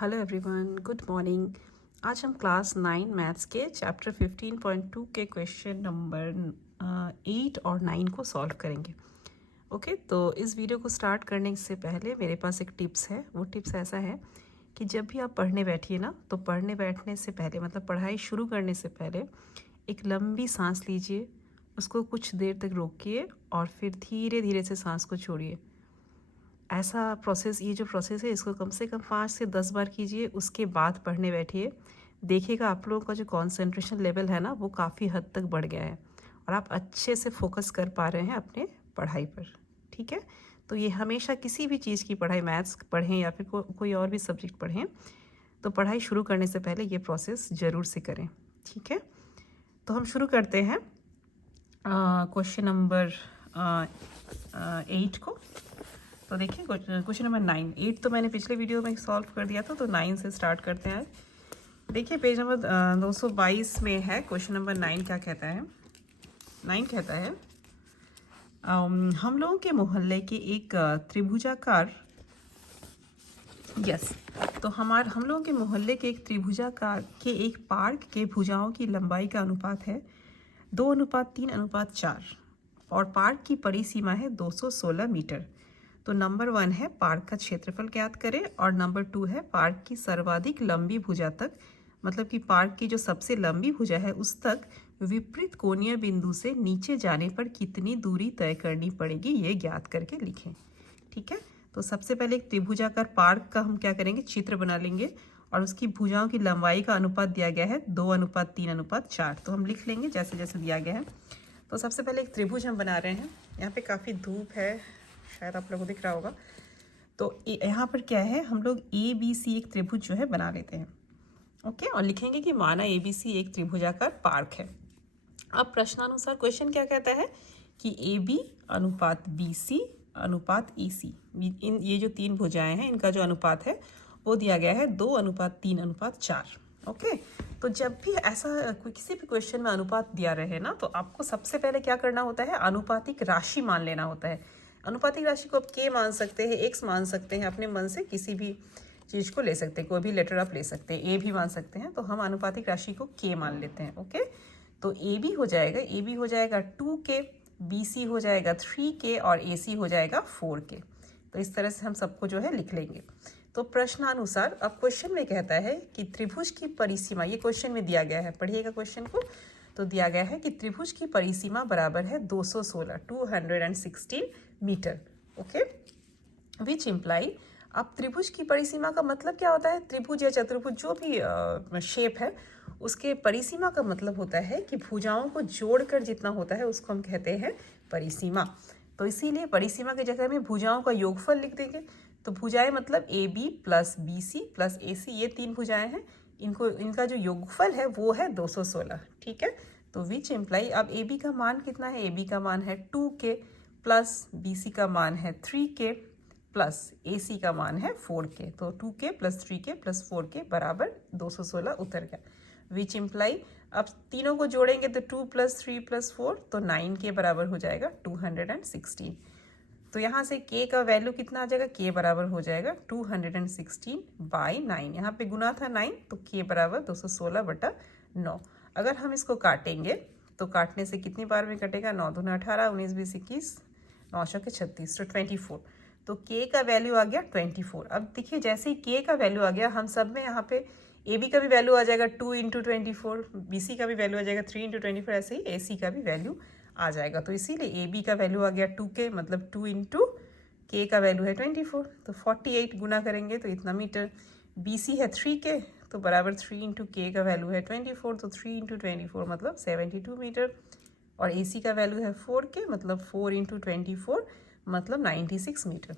Hello everyone, good morning. आज हम class 9 maths के चैप्टर 15.2 के क्वेश्चन नंबर 8 और 9 को सॉल्व करेंगे। ओके, तो इस वीडियो को स्टार्ट करने से पहले मेरे पास एक टिप्स है। वो टिप्स ऐसा है कि जब भी आप पढ़ने बैठिए ना, तो पढ़ने बैठने से पहले मतलब पढ़ाई शुरू करने से पहले एक लंबी सांस लीजिए, उसको कुछ देर तक रोकिए और फिर धीरे धीरे से सांस को छोड़िए। ऐसा प्रोसेस, ये जो प्रोसेस है, इसको कम से कम 5 से 10 बार कीजिए। उसके बाद पढ़ने बैठिए, देखिएगा आप लोगों का जो कंसंट्रेशन लेवल है ना, वो काफ़ी हद तक बढ़ गया है और आप अच्छे से फोकस कर पा रहे हैं अपने पढ़ाई पर। ठीक है, तो ये हमेशा किसी भी चीज़ की पढ़ाई, मैथ्स पढ़ें या फिर कोई और भी सब्जेक्ट पढ़ें, तो पढ़ाई शुरू करने से पहले ये प्रोसेस ज़रूर से करें। ठीक है, तो हम शुरू करते हैं क्वेश्चन नंबर 8 को। तो देखिए क्वेश्चन नंबर 9, 8 तो मैंने पिछले वीडियो में सॉल्व कर दिया था, तो 9 से स्टार्ट करते हैं। देखिए पेज नंबर 222 में है क्वेश्चन नंबर 9। क्या कहता है? 9 कहता है हम लोगों के मोहल्ले के एक त्रिभुजाकार तो हम लोगों के मोहल्ले के एक त्रिभुजाकार के एक पार्क के भुजाओं की लंबाई का अनुपात है 2:3:4 और पार्क की परिसीमा है 216 मीटर। तो नंबर 1 है पार्क का क्षेत्रफल ज्ञात करें और नंबर 2 है पार्क की सर्वाधिक लंबी भुजा तक, मतलब कि पार्क की जो सबसे लंबी भुजा है उस तक विपरीत कोणीय बिंदु से नीचे जाने पर कितनी दूरी तय करनी पड़ेगी, ये ज्ञात करके लिखें। ठीक है, तो सबसे पहले एक त्रिभुजाकार पार्क का हम क्या करेंगे, चित्र बना लेंगे और उसकी भुजाओं की लंबाई का अनुपात दिया गया है 2:3:4। तो हम लिख लेंगे जैसे जैसे दिया गया है। तो सबसे पहले एक त्रिभुज हम बना रहे हैं। यहाँ पे काफ़ी धूप है, शायद आप लोगों को दिख रहा होगा। तो यहाँ पर क्या है, हम लोग ABC एक त्रिभुज जो है बना लेते हैं। ओके, और लिखेंगे कि माना ABC एक त्रिभुजाकार पार्क है। अब प्रश्नानुसार क्वेश्चन क्या कहता है कि AB अनुपात BC अनुपात EC, ये जो तीन भुजाएं हैं इनका जो अनुपात है वो दिया गया है 2:3:4। ओके, तो जब भी ऐसा किसी भी क्वेश्चन में अनुपात दिया रहे ना, तो आपको सबसे पहले क्या करना होता है, अनुपातिक राशि मान लेना होता है। अनुपातिक राशि को आप K मान सकते हैं, X मान सकते हैं, अपने मन से किसी भी चीज़ को ले सकते हैं, कोई भी लेटर आप ले सकते हैं, A भी मान सकते हैं। तो हम अनुपातिक राशि को K मान लेते हैं। ओके, तो AB हो जाएगा 2K, BC हो जाएगा 3K और AC हो जाएगा 4K। तो इस तरह से हम सबको जो है लिख लेंगे। तो प्रश्नानुसार अब क्वेश्चन में कहता है कि त्रिभुज की परिसीमा, ये क्वेश्चन में दिया गया है, पढ़िएगा क्वेश्चन को। तो दिया गया है कि त्रिभुज की परिसीमा बराबर है 216 मीटर। ओके, विच इम्प्लाई, अब त्रिभुज की परिसीमा का मतलब क्या होता है, त्रिभुज या चतुर्भुज जो भी शेप है उसके परिसीमा का मतलब होता है कि भुजाओं को जोड़कर जितना होता है उसको हम कहते हैं परिसीमा। तो इसीलिए परिसीमा की जगह में भुजाओं का योगफल लिख देंगे। तो भुजाएं मतलब AB plus BC plus AC, ये तीन भुजाएं हैं, इनका जो योगफल है वो है 216। ठीक है, तो विच इम्प्लाई, अब AB का मान कितना है, AB का मान है 2K प्लस BC का मान है 3K प्लस AC का मान है 4K। तो 2K plus 3K plus 4K बराबर 216 उतर गया। विच इम्प्लाई, अब तीनों को जोड़ेंगे तो 2 प्लस 3 प्लस 4, तो 9 के बराबर हो जाएगा 216। तो यहाँ से K का वैल्यू कितना आ जाएगा, K बराबर हो जाएगा 216/9। यहाँ पे गुना था 9, तो K बराबर 216/9। अगर हम इसको काटेंगे तो काटने से कितनी बार में कटेगा, 9 दूना 18, 19 20 21, 9 चौके 36, तो 24। तो K का वैल्यू आ गया 24। अब देखिए जैसे ही K का वैल्यू आ गया, हम सब में यहाँ पे AB का भी वैल्यू आ जाएगा 2 × 24, BC का भी वैल्यू आ जाएगा 3 × 24, ऐसे ही AC का भी वैल्यू आ जाएगा। तो इसीलिए AB का वैल्यू आ गया 2K, मतलब 2 × K का वैल्यू है 24, तो 48 गुना करेंगे तो इतना मीटर। BC है 3K, तो बराबर 3 × K का वैल्यू है 24, तो 3 × 24 मतलब 72 मीटर। और AC का वैल्यू है 4K, मतलब 4 × 24 मतलब 96 मीटर।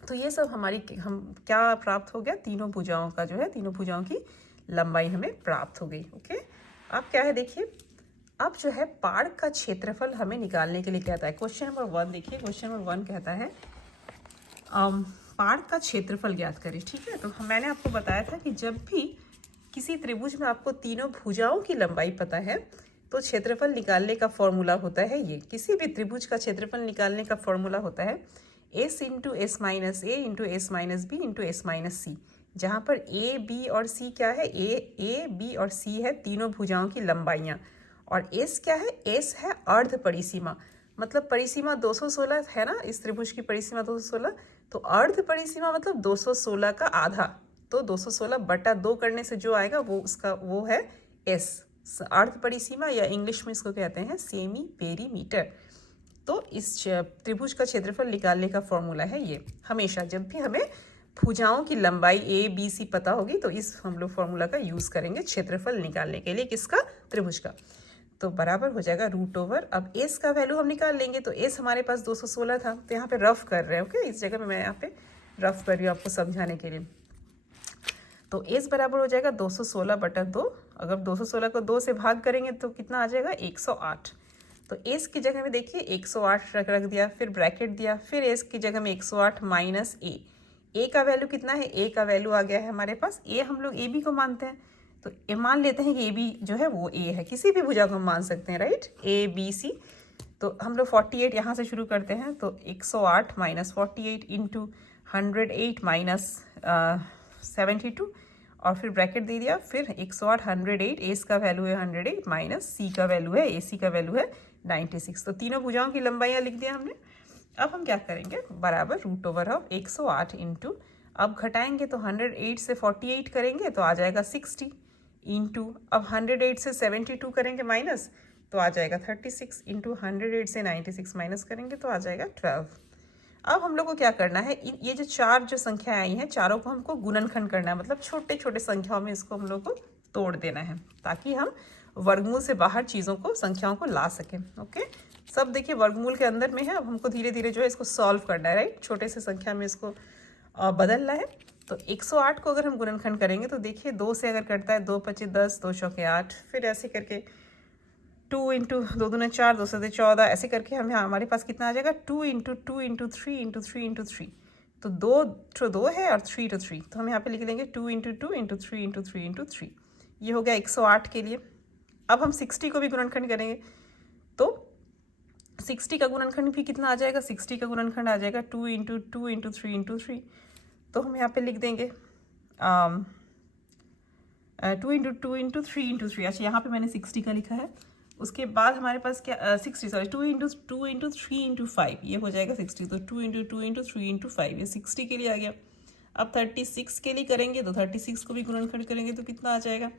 तो ये सब हमारी हम क्या प्राप्त हो गया, तीनों भुजाओं का जो है, तीनों भुजाओं की लंबाई हमें प्राप्त हो गई। ओके, अब क्या है देखिए, अब जो है पार्क का क्षेत्रफल हमें निकालने के लिए कहता है। क्वेश्चन नंबर 1 देखिए, क्वेश्चन नंबर 1 कहता है पार्क का क्षेत्रफल ज्ञात करें। ठीक है, तो मैंने आपको बताया था कि जब भी किसी त्रिभुज में आपको तीनों भुजाओं की लंबाई पता है तो क्षेत्रफल निकालने का फॉर्मूला होता है ये। किसी भी त्रिभुज का क्षेत्रफल निकालने का फॉर्मूला होता है S × S - A × S - B × S - C। जहाँ पर ए बी और सी क्या है, ए बी और सी है तीनों भुजाओं की लंबाइयाँ, और एस क्या है, एस है अर्ध परिसीमा, मतलब परिसीमा 216 है ना, इस त्रिभुज की परिसीमा 216, तो अर्ध परिसीमा मतलब 216 का आधा, तो 216 बटा 2 करने से जो आएगा वो उसका वो है एस, अर्ध परिसीमा, या इंग्लिश में इसको कहते हैं सेमी पेरीमीटर। तो इस त्रिभुज का क्षेत्रफल निकालने का फॉर्मूला है ये। हमेशा जब भी हमें भुजाओं की लंबाई ए बी सी पता होगी तो इस हम लोग फॉर्मूला का यूज करेंगे क्षेत्रफल निकालने के लिए, किसका, त्रिभुज का। तो बराबर हो जाएगा रूट ओवर, अब एस का वैल्यू हम निकाल लेंगे, तो एस हमारे पास 216 था, तो यहाँ पे रफ कर रहे हैं, ओके, इस जगह में मैं यहाँ पे रफ कर रही हूँ आपको समझाने के लिए। तो एस बराबर हो जाएगा 216 बटा 2, अगर 216 को 2 से भाग करेंगे तो कितना आ जाएगा, 108। तो एस की जगह में देखिए 108 रख दिया, फिर ब्रैकेट दिया, फिर एस की जगह में 108 माइनस ए का वैल्यू कितना है, ए का वैल्यू आ गया है हमारे पास, ए हम लोग ए बी को मानते हैं, तो ए मान लेते हैं कि ए बी जो है वो ए है, किसी भी भुजा को हम मान सकते हैं, राइट, ए बी सी। तो हम लोग 48 यहाँ से शुरू करते हैं, तो 108 माइनस 48 इंटू 108 माइनस 72, और फिर ब्रैकेट दे दिया, फिर 108 108, एस का वैल्यू है 108 माइनस सी का वैल्यू है, ए सी का वैल्यू है 96। तो तीनों भुजाओं की लंबाइयाँ लिख दिया हमने। अब हम क्या करेंगे, बराबर रूट ओवर ऑफ 108 इंटू, अब घटाएंगे तो 108 से 48 करेंगे तो आ जाएगा 60, इंटू अब 108 से 72 करेंगे माइनस तो आ जाएगा 36, इंटू 108 से 96 माइनस करेंगे तो आ जाएगा 12। अब हम लोग को क्या करना है, ये जो चार जो संख्याएं आई हैं चारों को हमको गुणनखंड करना है, मतलब छोटे छोटे संख्याओं में इसको हम लोग को तोड़ देना है, ताकि हम वर्गमूल से बाहर चीज़ों को, संख्याओं को ला सकें। ओके, सब देखिए वर्गमूल के अंदर में है, अब हमको धीरे धीरे जो है इसको सॉल्व करना है, राइट, छोटे से संख्या में इसको बदलना है। तो 108 को अगर हम गुणनखंड करेंगे तो देखिए 2 से अगर कटता है 2 पच्चीस 10, 2 चौके 8, फिर ऐसे करके 2 इंटू 2 दूने 4, 2 से 14, ऐसे करके हम यहाँ हमारे पास कितना आ जाएगा 2 इंटू 2 इंटू 3 इंटू 3 इंटू 3, तो 2 है और 3 तो 3, तो हम यहाँ पे लिख लेंगे 2 इंटू 2 इंटू 3 इंटू 3 इंटू 3। ये हो गया 108 के लिए। अब हम 60 को भी गुणनखंड करेंगे, तो 60 का गुणनखंड भी कितना आ जाएगा, 60 का गुणनखंड आ जाएगा 2 इंटू 2 इंटू 3 इंटू 3, तो हम यहाँ पे लिख देंगे 2 इंटू 2 इंटू 3 इंटू 3। अच्छा, यहाँ पे मैंने 60 का लिखा है, उसके बाद हमारे पास क्या 2 इंटू 3 इंटू 5, ये हो जाएगा 60, तो 2 इंटू 2 इंटू 3 इंटू 5, ये 60 के लिए आ गया। अब 36 के लिए करेंगे तो 36 को भी गुणनखंड करेंगे तो कितना आ जाएगा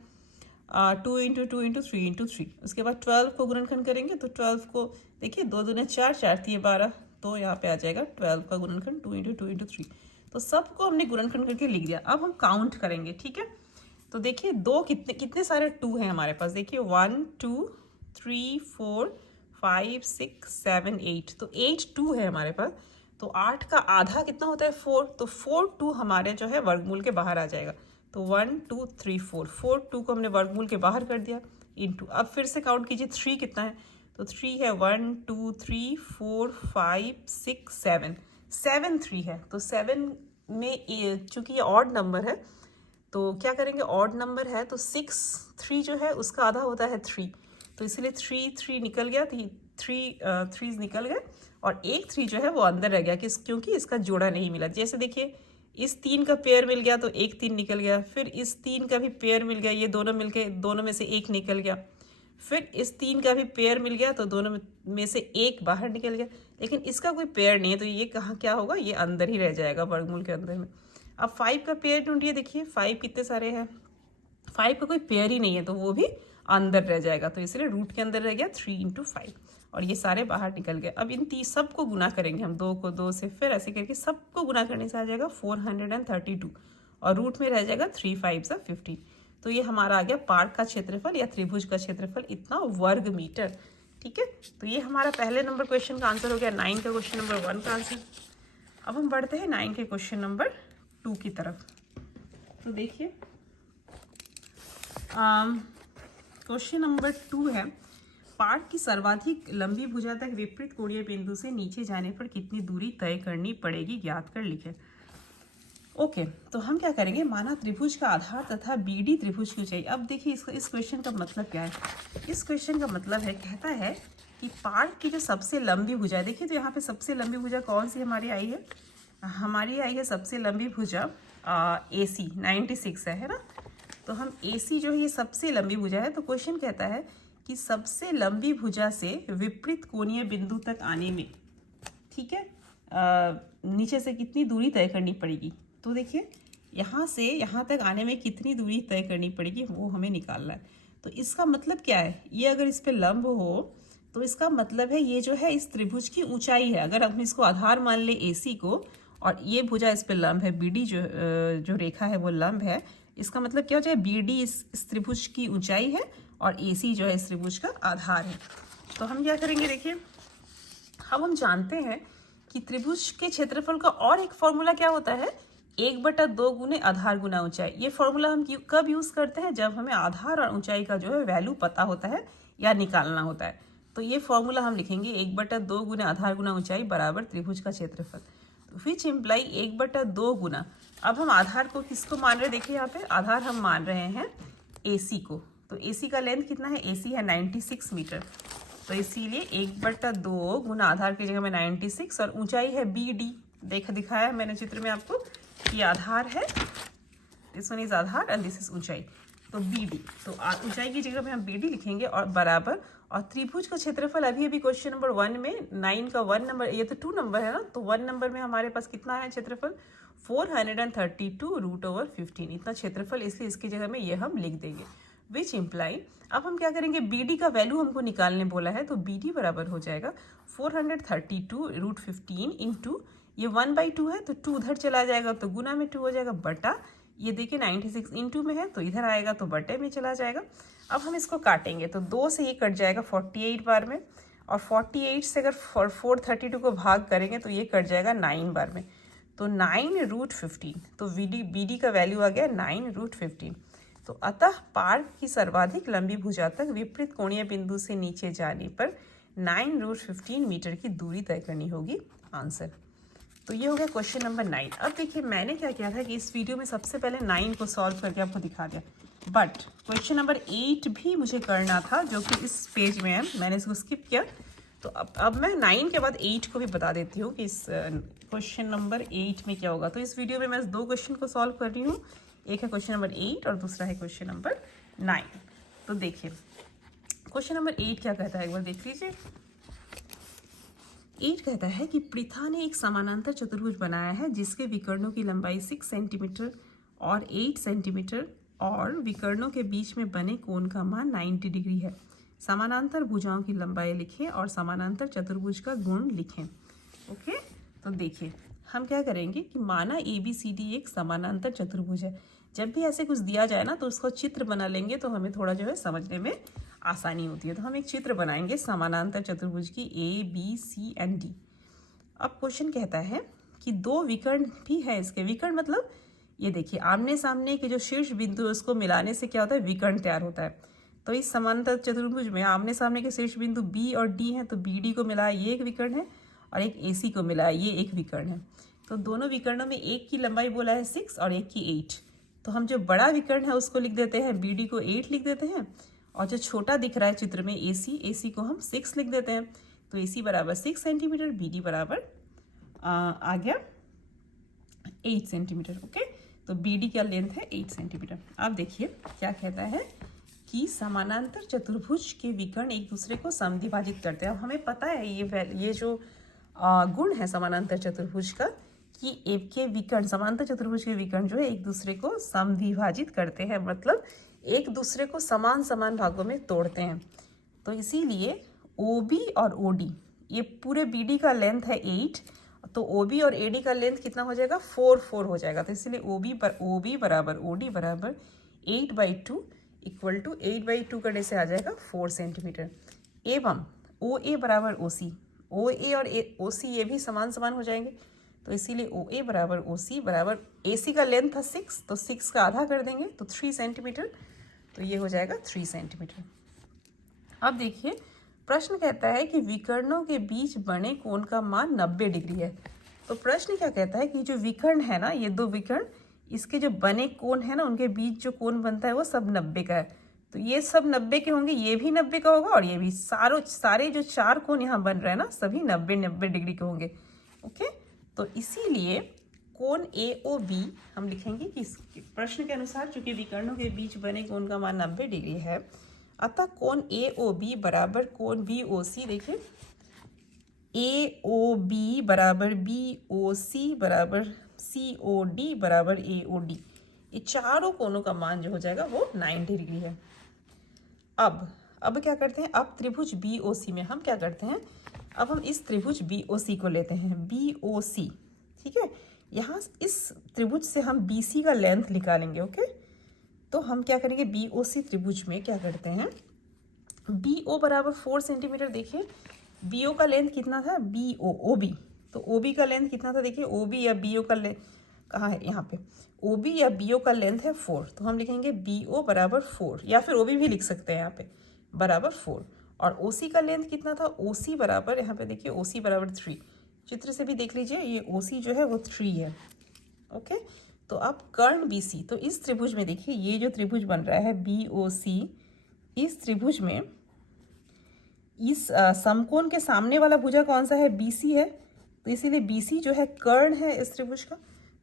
2 इंटू 2 इंटू 3 इंटू 3। उसके बाद 12 को गुणनखंड करेंगे तो 12 को देखिए 2 दूने 4, 4 थी 12, तो यहाँ पे आ जाएगा 12 का गुणनखंड 2 इंटू 2 इंटू 3। तो सबको हमने गुणनखंड करके लिख दिया। अब हम काउंट करेंगे, ठीक है, तो देखिए दो कितने सारे 2 हैं हमारे पास, देखिए 1 2 3 4 5 6 7 8, तो 8 2 है हमारे पास। तो 8 का आधा कितना होता है 4, तो 4 2 हमारे जो है वर्गमूल के बाहर आ जाएगा, तो 1 2 3 4 2 को हमने वर्गमूल के बाहर कर दिया, इंटू अब फिर से काउंट कीजिए 3 कितना है, तो 3 है 1 2 3 4 5 6 7, 7 3 है, तो 7 में चूंकि ये ऑड नंबर है तो क्या करेंगे, ऑड नंबर है तो 6 3 जो है उसका आधा होता है 3, तो इसलिए 3 निकल गया, तो 3 निकल गए, और एक 3 जो है वो अंदर रह गया, क्योंकि इसका जोड़ा नहीं मिला। जैसे देखिए इस 3 का पेयर मिल गया तो एक 3 निकल गया, फिर इस 3 का भी पेयर मिल गया, ये दोनों मिलके दोनों में से एक निकल गया, फिर इस 3 का भी पेयर मिल गया तो दोनों में से एक बाहर निकल गया, लेकिन इसका कोई पेयर नहीं है, तो ये कहाँ क्या होगा, ये अंदर ही रह जाएगा वर्गमूल के अंदर में। अब 5 का पेयर ढूंढिए, देखिए 5 कितने सारे हैं, 5 का कोई पेयर ही नहीं है, तो वो भी अंदर रह जाएगा, तो इसलिए रूट के अंदर रह गया 3 इंटू 5, और ये सारे बाहर निकल गए। अब इन सबको गुना करेंगे हम, 2 को 2 से, फिर ऐसे करके सबको गुना करने से आ जाएगा 432, और रूट में रह जाएगा 3 5 से 15। तो ये हमारा आ गया पार्क का क्षेत्रफल या त्रिभुज का क्षेत्रफल, इतना वर्ग मीटर, ठीक है। तो ये हमारा पहले नंबर क्वेश्चन का आंसर हो गया, 9 का क्वेश्चन नंबर 1 का आंसर। अब हम बढ़ते हैं 9 के क्वेश्चन नंबर 2 की तरफ। तो देखिए क्वेश्चन नंबर 2 है, पार्क की सर्वाधिक लंबी भुजा तक विपरीत कोणीय बिंदु से नीचे जाने पर कितनी दूरी तय करनी पड़ेगी, ज्ञात कर लिखें। ओके, तो हम क्या करेंगे, माना त्रिभुज का आधार तथा बीडी त्रिभुज की ऊंचाई। अब देखिए इस क्वेश्चन का मतलब क्या है, इस क्वेश्चन का मतलब है, कहता है कि पार्क की जो सबसे लंबी भुजा है, देखिए तो यहाँ पे सबसे लंबी भुजा कौन सी हमारी आई है, हमारी आई है सबसे लंबी भुजा AC 96 है ना। तो हम AC जो है ये सबसे लंबी भुजा है। तो क्वेश्चन कहता है कि सबसे लंबी भुजा से विपरीत कोणीय बिंदु तक आने में, ठीक है, नीचे से कितनी दूरी तय करनी पड़ेगी। तो देखिए यहाँ से यहाँ तक आने में कितनी दूरी तय करनी पड़ेगी वो हमें निकालना है। तो इसका मतलब क्या है, ये अगर इस पे लंब हो तो इसका मतलब है ये जो है इस त्रिभुज की ऊंचाई है। अगर हम इसको आधार मान ले AC को और ये भुजा इस पे लंब है, BD जो रेखा है वो लंब है, इसका मतलब क्या हो जाए, BD इस त्रिभुज की ऊंचाई है और AC जो है इस त्रिभुज का आधार है। तो हम क्या करेंगे, देखिए अब हम जानते हैं कि त्रिभुज के क्षेत्रफल का और एक फॉर्मूला क्या होता है, 1/2 गुने आधार गुना ऊंचाई। ये फॉर्मूला हम कब यूज करते हैं, जब हमें आधार और ऊंचाई का जो है वैल्यू पता होता है या निकालना होता है। तो ये फॉर्मूला हम लिखेंगे 1/2 गुना आधार गुना ऊंचाई बराबर त्रिभुज का क्षेत्रफल, विच इम्प्लाई 1/2 गुना। अब हम आधार को किसको मान रहे हैं, देखिए यहाँ पे आधार हम मान रहे हैं AC को। तो AC का लेंथ कितना है, AC है 96 मीटर। तो इसीलिए 1/2 गुना आधार की जगह में 96 और ऊंचाई है BD। दिखाया है मैंने चित्र में आपको कि आधार है, this one is Aadhaar and this is ऊंचाई, तो BD। तो ऊंचाई की जगह में हम BD लिखेंगे और बराबर, और त्रिभुज का क्षेत्रफल अभी क्वेश्चन नंबर 1 में 9 का 1 नंबर, ये तो 2 नंबर है ना, तो 1 नंबर में हमारे पास कितना है क्षेत्रफल, 432√15। इतना क्षेत्रफल, इसलिए इसकी जगह में ये हम लिख देंगे, विच इम्प्लाई। अब हम क्या करेंगे, BD का वैल्यू हमको निकालने बोला है, तो BD बराबर हो जाएगा 432√15 इंटू ये 1/2 है तो 2 उधर चला जाएगा तो गुना में 2 हो जाएगा, बटा ये देखिए 96 इंटू में है तो इधर आएगा तो बटे में चला जाएगा। अब हम इसको काटेंगे तो 2 से ये कट जाएगा 48 बार में, और 48 से अगर 432 को भाग करेंगे तो ये कट जाएगा 9 बार में, तो 9√15। तो BD का वैल्यू आ गया 9√15। तो अतः पार्क की सर्वाधिक लंबी भुजा तक विपरीत कोणीय बिंदु से नीचे जाने पर 9√15 मीटर की दूरी तय करनी होगी, आंसर। तो ये हो गया क्वेश्चन नंबर 9। अब देखिए मैंने क्या किया था कि इस वीडियो में सबसे पहले 9 को सॉल्व करके आपको दिखा दिया, बट क्वेश्चन नंबर 8 भी मुझे करना था जो कि इस पेज में है, मैंने इसको स्किप किया। तो अब मैं 9 के बाद 8 को भी बता देती हूँ कि इस क्वेश्चन नंबर 8 में क्या होगा। तो इस वीडियो में मैं 2 क्वेश्चन को सॉल्व कर रही हूँ, एक है क्वेश्चन नंबर 8 और दूसरा है क्वेश्चन नंबर 9। तो देखिए क्वेश्चन नंबर 8 क्या कहता है, एक बार देख लीजिए। 8 कहता है कि पृथा ने एक समानांतर चतुर्भुज बनाया है जिसके विकर्णों की लंबाई 6 सेंटीमीटर और 8 सेंटीमीटर और विकर्णों के बीच में बने कोण का मान 90 डिग्री है। समानांतर भुजाओं की लंबाई लिखें और समानांतर चतुर्भुज का गुण लिखें। ओके, तो देखिए हम क्या करेंगे कि माना ABCD एक समानांतर चतुर्भुज है। जब भी ऐसे कुछ दिया जाए ना तो उसको चित्र बना लेंगे तो हमें थोड़ा जो है समझने में आसानी होती है। तो हम एक चित्र बनाएंगे समानांतर चतुर्भुज की ABC and D। अब क्वेश्चन कहता है कि 2 विकर्ण भी है इसके। विकर्ण मतलब ये देखिए आमने सामने के जो शीर्ष बिंदु है उसको मिलाने से क्या होता है, विकर्ण तैयार होता है। तो इस समानांतर चतुर्भुज में आमने सामने के शीर्ष बिंदु B और D हैं, तो BD को मिलाया ये एक विकर्ण है और एक AC को मिलाया ये एक विकर्ण है। तो दोनों विकर्णों में एक की लंबाई बोला है 6 और एक की 8। तो हम जो बड़ा विकर्ण है उसको लिख देते हैं, BD को 8 लिख देते हैं, और जो छोटा दिख रहा है चित्र में AC को हम 6 लिख देते हैं। तो AC बराबर 6 सेंटीमीटर, BD बराबर आ गया 8 सेंटीमीटर। ओके, तो BD का लेंथ है 8 सेंटीमीटर। अब देखिए क्या कहता है कि समानांतर चतुर्भुज के विकर्ण एक दूसरे को समद्विभाजित करते हैं। अब हमें पता है ये जो गुण है समानांतर चतुर्भुज का कि एक के विकर्ण, समांतर चतुर्भुज के विकर्ण जो है एक दूसरे को समद्विभाजित करते हैं, मतलब एक दूसरे को समान समान भागों में तोड़ते हैं। तो इसीलिए OB और OD, ये पूरे BD का लेंथ है 8, तो OB और AD का लेंथ कितना हो जाएगा, 4 हो जाएगा। तो इसलिए OB बराबर OD बराबर 8/2 इक्वल टू 8/2 करने से आ जाएगा 4 सेंटीमीटर। एवं OA बराबर OC, OA और OC ये भी समान समान हो जाएंगे। तो इसीलिए OA बराबर OC बराबर, AC का लेंथ था 6 तो 6 का आधा कर देंगे तो 3 सेंटीमीटर, तो ये हो जाएगा 3 सेंटीमीटर। अब देखिए प्रश्न कहता है कि विकर्णों के बीच बने कोण का मान 90 डिग्री है। तो प्रश्न क्या कहता है कि जो विकर्ण है ना, ये 2 विकर्ण, इसके जो बने कोण है ना उनके बीच जो कोण बनता है वो सब 90 का है। तो ये सब 90 के होंगे, ये भी 90 का होगा और ये भी, सारे जो 4 कोण यहाँ बन रहे हैं ना सभी 90 डिग्री के होंगे। ओके, तो इसीलिए कोण AOB हम लिखेंगे कि प्रश्न के अनुसार चूंकि विकर्णों के बीच बने कोण का मान 90 डिग्री है, अतः कोण AOB बराबर कोण BOC। देखिए AOB बराबर BOC बराबर COD बराबर AOD, ये चारों कोणों का मान जो हो जाएगा वो 90 डिग्री है। अब क्या करते हैं, अब त्रिभुज BOC में हम क्या करते हैं, अब हम इस त्रिभुज BOC को लेते हैं, BOC, ठीक है। यहाँ इस त्रिभुज से हम BC का लेंथ निकालेंगे, ओके। तो हम क्या करेंगे, BOC त्रिभुज में क्या करते हैं, BO बराबर 4 सेंटीमीटर। देखिए BO का लेंथ कितना था, OB, तो OB का लेंथ कितना था, देखिए OB या BO का लेंथ कहाँ है, यहाँ पे OB या BO का लेंथ है 4, तो हम लिखेंगे BO बराबर 4, या फिर OB भी लिख सकते हैं यहाँ पे, बराबर 4। और OC का लेंथ कितना था, OC बराबर, यहाँ पे देखिए OC बराबर 3, चित्र से भी देख लीजिए ये OC जो है वो 3 है, ओके। तो अब कर्ण BC, तो इस त्रिभुज में देखिए ये जो त्रिभुज बन रहा है BOC, इस त्रिभुज में इस समकोण के सामने वाला भुजा कौन सा है, BC है, तो इसीलिए BC जो है कर्ण है इस त्रिभुज का,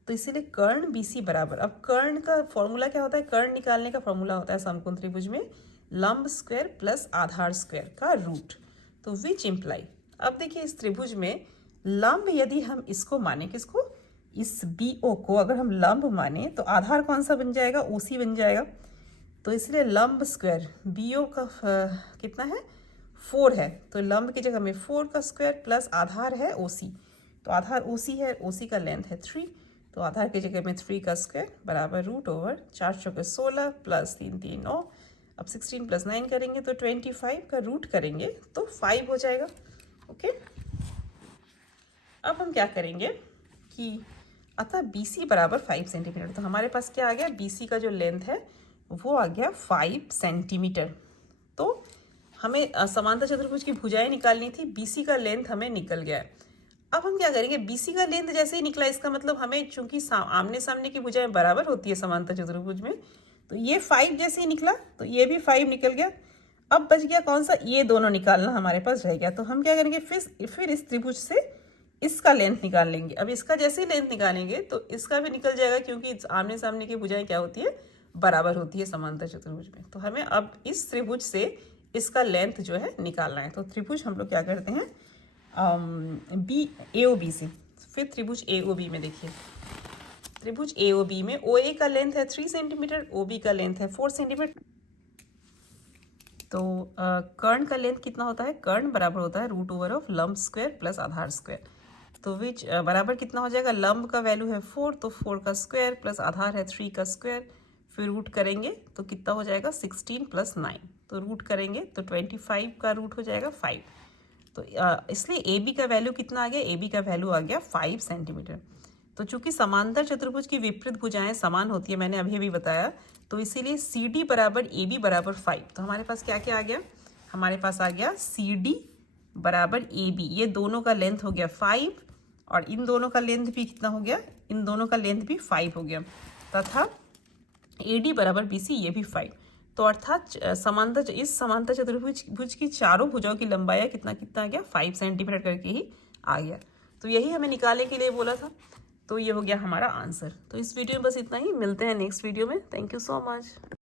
तो इसीलिए कर्ण BC बराबर, अब कर्ण का फॉर्मूला क्या होता है, कर्ण निकालने का फॉर्मूला होता है समकोण त्रिभुज में लंब स्क्वायर प्लस आधार स्क्वायर का रूट, तो विच इम्प्लाई। अब देखिए इस त्रिभुज में लंब यदि हम इसको माने, किसको, इस BO को अगर हम लंब माने तो आधार कौन सा बन जाएगा, OC बन जाएगा, तो इसलिए लंब स्क्वायर BO का कितना है 4 है, तो लंब की जगह में 4 का स्क्वायर प्लस आधार है OC, तो आधार OC है, OC का लेंथ है 3, तो आधार की जगह में 3 का स्क्वायर बराबर रूट ओवर 4 चौके 16 प्लस 3 3 9, अब 16 प्लस 9 करेंगे तो 25 का रूट करेंगे तो 5 हो जाएगा, ओके। अब हम क्या करेंगे कि अतः BC बराबर 5 सेंटीमीटर, तो हमारे पास क्या आ गया, BC का जो लेंथ है वो आ गया 5 सेंटीमीटर। तो हमें समांतर चतुर्भुज की भुजाएं निकालनी थी, BC का लेंथ हमें निकल गया है। अब हम क्या करेंगे, BC का लेंथ जैसे ही निकला, इसका मतलब हमें चूंकि आमने सामने की भुजाएं बराबर होती है समांतर चतुर्भुज में, तो ये 5 जैसे ही निकला तो ये भी 5 निकल गया। अब बच गया कौन सा, ये दोनों निकालना हमारे पास रह गया, तो हम क्या करेंगे, फिर इस त्रिभुज से इसका लेंथ निकाल लेंगे। अब इसका जैसे ही लेंथ निकालेंगे तो इसका भी निकल जाएगा, क्योंकि आमने सामने की भुजाएं क्या होती है, बराबर होती है समांतर चतुर्भुज में। तो हमें अब इस त्रिभुज से इसका लेंथ जो है निकालना है, तो त्रिभुज हम लोग क्या करते हैं, AOB से, फिर त्रिभुज AOB में देखिए, त्रिभुज AOB में OA का लेंथ है 3 सेंटीमीटर, OB का लेंथ है 4 सेंटीमीटर, तो कर्ण का लेंथ कितना होता है, कर्ण बराबर होता है रूट ओवर ऑफ लंब स्क्वायर प्लस आधार स्क्वायर, तो विच बराबर कितना हो जाएगा, लंब का वैल्यू है 4, तो 4 का स्क्वायर प्लस आधार है 3 का स्क्वायर, फिर रूट करेंगे तो कितना हो जाएगा 16 प्लस 9, तो रूट करेंगे तो 25 का रूट हो जाएगा 5, तो इसलिए AB का वैल्यू कितना आ गया, AB का वैल्यू आ गया 5 सेंटीमीटर। तो चूंकि समांतर चतुर्भुज की विपरीत भुजाएं समान होती है, मैंने अभी बताया, तो इसीलिए CD बराबर AB बराबर 5, तो हमारे पास क्या क्या आ गया, हमारे पास आ गया CD बराबर AB, ये दोनों का लेंथ हो गया 5, और इन दोनों का लेंथ भी कितना हो गया, इन दोनों का लेंथ भी 5 हो गया, तथा AD बराबर BC, ये भी 5, तो अर्थात इस समांतर चतुर्भुज की चारों भुजाओं की लंबाई कितना कितना आ गया, 5 सेंटीमीटर करके ही आ गया। तो यही हमें निकालने के लिए बोला था, तो ये हो गया हमारा आंसर। तो इस वीडियो में बस इतना ही, मिलते हैं नेक्स्ट वीडियो में। Thank you so much.